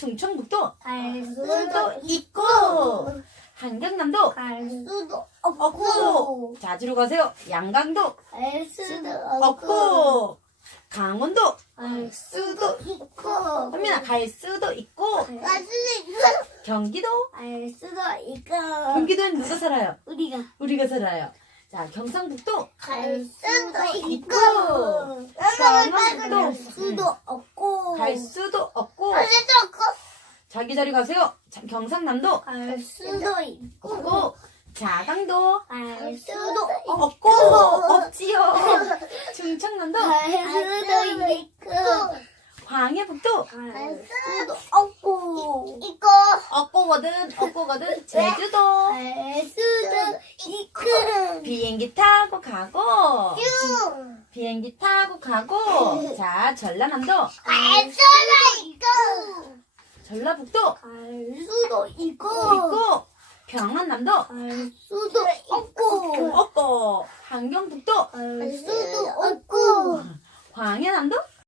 충청북도 갈 수도 있고 한경남도 갈 수도 없고 자주로 가세요. 양강도 갈 수도 없고 강원도 갈 수도 있고 현민아 갈 수도 있고 갈 수도 있고 경기도 갈 수도 있고 경기도엔 누가 살아요? 우리가 우리가 살아요. 자 경상북도 갈 수도 있고 경상북도 갈 수도 없고 갈 수도 없고 갈 수도 없고 자기 자리 가세요. 자, 경상남도. 갈 수도 있고. 없고 자강도. 갈 수도 없고 없지요. 충청남도. 갈 수도 있고. 광해북도. 갈 수도 없고. 있고. 없고거든 없고거든. 제주도. 갈 수도 있고. 비행기 타고 가고. 갈 비행기 타고 가고. 자 전라남도. 수도 있고 전라북도. 갈 수도 있고 있고 평안남도. 갈 수도 없고 없고 한경북도. 갈 수도 없고. 광해남도